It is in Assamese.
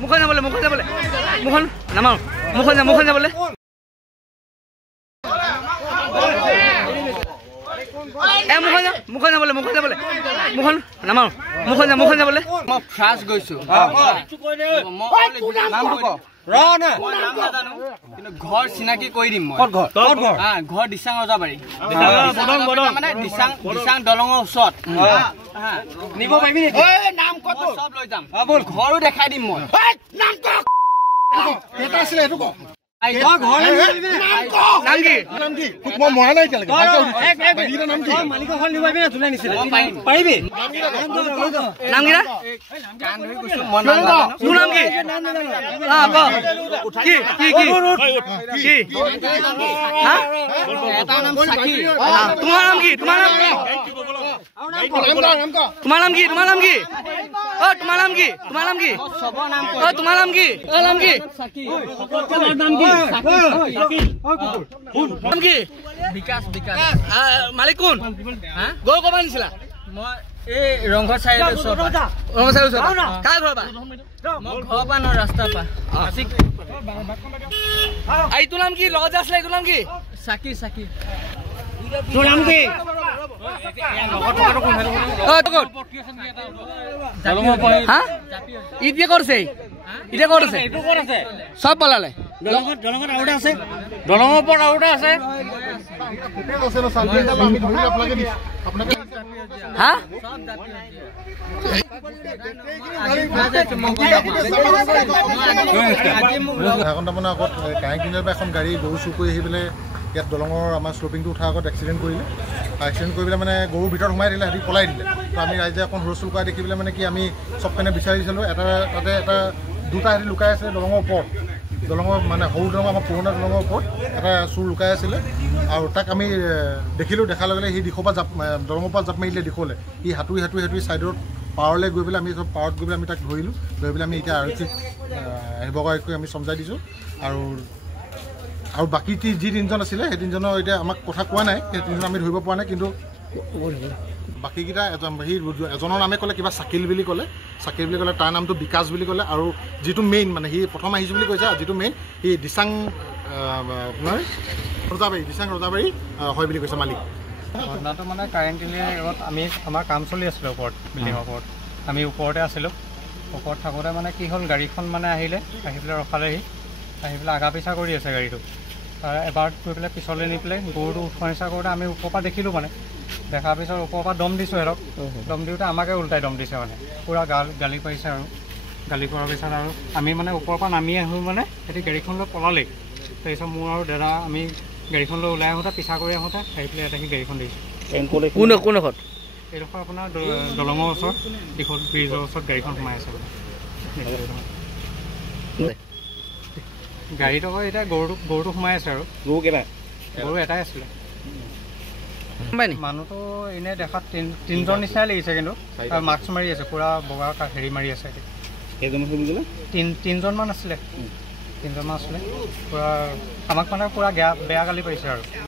মুখন যাবলৈ মুখন নামাৰো মুখন যাবলৈ মুখন যাবলৈ মুখন নামাৰো মুখন যাবলৈ মই ফাৰ্ষ্ট গৈছো কিন্তু ঘৰ চিনাকি কৰি দিম মই ঘৰ দিচাং ৰজাবাৰী মানে দিচাং দলঙৰ ওচৰত নিব পাৰিবি চব লৈ যাম ঘৰো দেখাই দিম মই মালিক কোন গৈ কবা নিছিলা মই এই ৰংঘৰ চাইডৰ ওচৰত কাৰ ঘৰ বা মই ঘৰ পা ন ৰাস্তা পা এইটো নাম কি লগত আছিলে এইটো নাম কি সাকি তোৰ নাম কি ইতিয়া কৰিছে সব পালালে দলঙত আউটা আছে দলঙৰ ওপৰত আউটা আছে এখন গাড়ী গৰু চুৰ কৰি আহি পেলাই ইয়াত দলঙৰ আমাৰ শ্লপিংটো উঠাৰ আগত এক্সিডেণ্ট কৰিলে মানে গৰুৰ ভিতৰত সোমাই দিলে সিহঁতি পলাই দিলে তো আমি ৰাইজে অকণ হুলস্থুল কৰা দেখি পেলাই মানে কি আমি চব পিনে বিচাৰিছিলোঁ তাতে এটা দুটা সিহঁতি লুকাই আছিলে দলঙৰ ওপৰত দলঙৰ মানে সৰু দলঙৰ আমাৰ পুৰণা দলঙৰ ওপৰত এটা চুৰ লুকাই আছিলে আৰু তাক আমি দেখিলোঁ দেখাৰ লগে লগে সি দিশৰ পৰা দলঙৰ পৰা জাপ মাৰিলে দিশলৈ সি সাঁতুৰি ছাইডত পাৱাৰলৈ গৈ পেলাই আমি চব পাৱাৰত গৈ পেলাই আমি তাক ধৰিলোঁ ধৰি পেলাই আমি এতিয়া আৰক্ষীক আহিবগৈ আমি সমজাই দিছোঁ আৰু বাকী যি তিনিজন আছিলে সেই তিনিজনৰ এতিয়া আমাক কথা কোৱা নাই সেই তিনিজন আমি ধৰিব পৰা নাই কিন্তু বাকীকেইটা এজনৰ নামে ক'লে কিবা চাকিল বুলি ক'লে তাৰ নামটো বিকাশ বুলি ক'লে আৰু যিটো মেইন মানে সি প্ৰথম আহিছোঁ বুলি কৈছে যিটো মেইন সি দিচাং আপোনাৰ ৰজাবাৰী হয় বুলি কৈছে মালিক ঘটনাটো মানে কাৰেণ্টলি আমাৰ কাম চলি আছিলে ওপৰত বিল্ডিঙৰ ওপৰত আমি ওপৰতে আছিলোঁ ওপৰত থাকোঁতে মানে কি হ'ল গাড়ীখন মানে আহি পেলাই ৰখালেহি আহি পেলাই আগা পিছা কৰি আছে গাড়ীটো এবাৰ গৈ পেলাই পিছলৈ নি পেলাই গৰুটো উঠোৱা নিচা কৰোঁতে আমি ওপৰৰ পৰা দেখিলোঁ মানে দেখাৰ পিছত ওপৰৰ পৰা দম দিছোঁ সিহঁতক দম দিওঁতে আমাকে উল্টাই দম দিছে মানে পূৰা গালি পাৰিছে আৰু গালি কৰাৰ পিছত আৰু আমি মানে ওপৰৰ পৰা নামি আহোঁ মানে সিহঁতি গাড়ীখনলৈ পলালেই তাৰপিছত মোৰ আৰু দাদা আমি গাড়ীখনলৈ ওলাই আহোঁতে পিছা কৰি আহোঁতে আহি পেলাই এটা গাড়ীখন দিছোঁ কোনডোখৰত এইডোখৰ আপোনাৰ দলঙৰ ওচৰত দীঘল ব্ৰিজৰ ওচৰত গাড়ীখন সোমাই আছে গাড়ীটো এতিয়া গৰুটো সোমাই আছে আৰু গৰু এটাই আছিলে মানুহটো এনেই দেখাত তিনিজন নিচিনাই লাগিছে কিন্তু মাস্ক মাৰি আছে পূৰা বগা হেৰি মাৰি আছে তিনিজনমান আছিলে পূৰা আমাক মানে পূৰা বেয়া গালি পাৰিছে আৰু